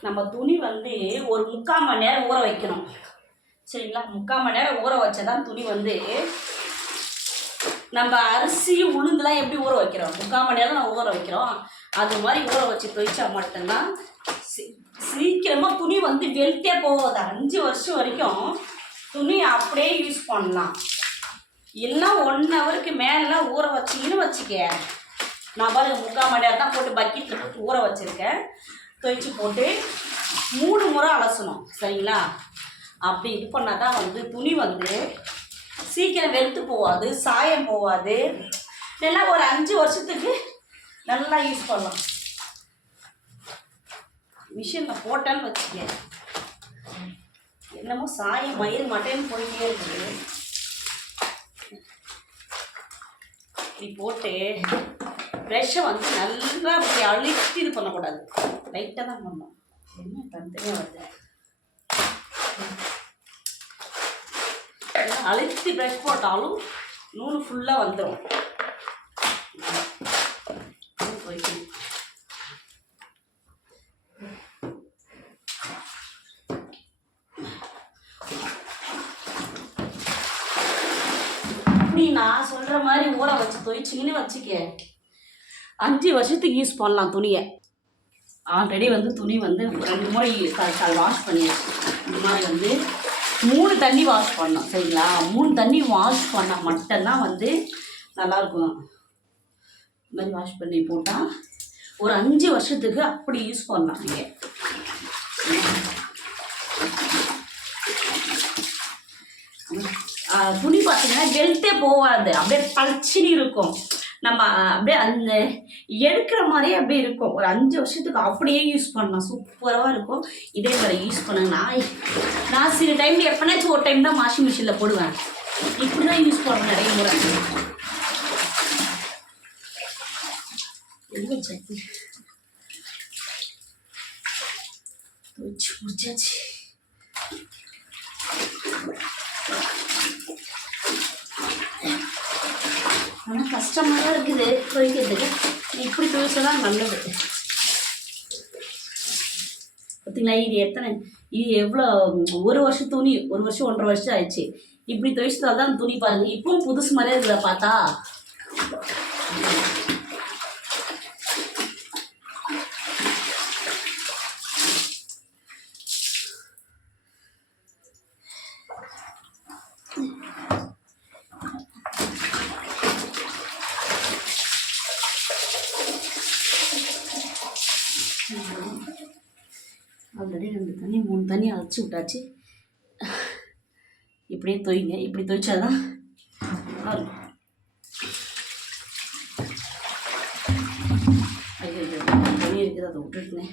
நம்ம துணி வந்து ஒரு முக்கால் மணி நேரம் ஊற வைக்கணும். சரிங்களா? முக்கால் மணி நேரம் ஊற வச்சதான் துணி வந்து நம்ம அரிசி உளுந்துலாம் எப்படி ஊற வைக்கிறோம்? முக்கால் மணி நேரம் நம்ம ஊற வைக்கிறோம். அது மாதிரி ஊற வச்சு துவைச்சா மட்டும்தான் சீ- சீக்கிரமாக துணி வந்து வெளுத்தே போகாது. அஞ்சு வருஷம் வரைக்கும் துணி அப்படியே யூஸ் பண்ணலாம். எல்லாம் ஒன் ஹவருக்கு மேலாம் ஊற வச்சிங்கன்னு வச்சுக்க நான் பாருங்க முக்கால் மணி நேரம் தான் போட்டு பக்கெட்டில் போட்டு ஊற வச்சுருக்கேன். துவைச்சி போட்டு மூணு முறை அலசணும் சரிங்களா? அப்படி இது பண்ணால் தான் வந்து துணி வந்து சீக்கிரம் வெளுத்து போகாது சாயம் போகாது. நல்லா ஒரு அஞ்சு வருஷத்துக்கு நல்லா யூஸ் பண்ணலாம். மிஷினில் போட்டேன்னு வச்சுக்க என்னமோ சாயம் மயிர் மட்டைன்னு போயிட்டே இருக்குது. இப்படி போட்டு ப்ரெஷ்ஷை வந்து நல்லா இப்படி அழுத்தி இது பண்ணக்கூடாது. லைட்டாக தான் பண்ணணும் என்ன தனித்தனியாக வருது? அழுத்தி ப்ரஷ் போட்டாலும் நூல் ஃபுல்லாக வந்துடும் அப்படி நான் சொல்கிற மாதிரி ஊற வச்சு துவைச்சிங்கன்னு வச்சுக்க. அஞ்சு வருஷத்துக்கு யூஸ் பண்ணலாம் துணியை. ஆல்ரெடி வந்து துணி வந்து ரெண்டு முறை வாஷ் பண்ணியாச்சு. இந்த மாதிரி வந்து மூணு தண்ணி வாஷ் பண்ணோம் சரிங்களா? மூணு தண்ணி வாஷ் பண்ணால் மட்டும்தான் வந்து நல்லாயிருக்கும். இந்த மாதிரி வாஷ் பண்ணி போட்டால் ஒரு அஞ்சு வருஷத்துக்கு அப்படி யூஸ் பண்ணலாம் நீங்கள் துணி பார்த்தீங்கன்னா வெல்ட்டே போகாது. அப்படியே பளிச்சுன்னு இருக்கும். நம்ம அப்படியே அந்த எடுக்கிற மாதிரியே அப்படியே இருக்கும். ஒரு அஞ்சு வருஷத்துக்கு அப்படியே யூஸ் பண்ணலாம். சூப்பராக இருக்கும். இதே மாதிரி யூஸ் பண்ணுங்க நான் நான் சில டைமில் எப்போனாச்சும் ஒரு டைம் தான் வாஷிங் மிஷினில் போடுவேன். இப்படி தான் யூஸ் பண்ணுவேன் நிறைய முறை. சட்னி? முடிச்சாச்சு. கஷ்டமாக தான் இருக்குது. துவைக்கிறதுக்கு இப்படி துவைச்சா தான் நல்லது. பார்த்தீங்களா இது எத்தனை இது எவ்வளோ ஒரு வருஷம் துணி ஒரு வருஷம் ஒன்றரை வருஷம் ஆயிடுச்சு. இப்படி துவைச்சதால் தான் துணி பாருங்க. இப்பவும் புதுசு மாதிரியே இருக்குதா பார்த்தா? ஆல்ரெடி ரெண்டு தண்ணி மூணு தண்ணி அரைச்சி விட்டாச்சு. இப்படியே தொய்ங்க. இப்படி தொய்ச்சாதான் நல்லா ஐயோ ஐயோ, தண்ணி இருக்குது அதை விட்டுட்டுனே.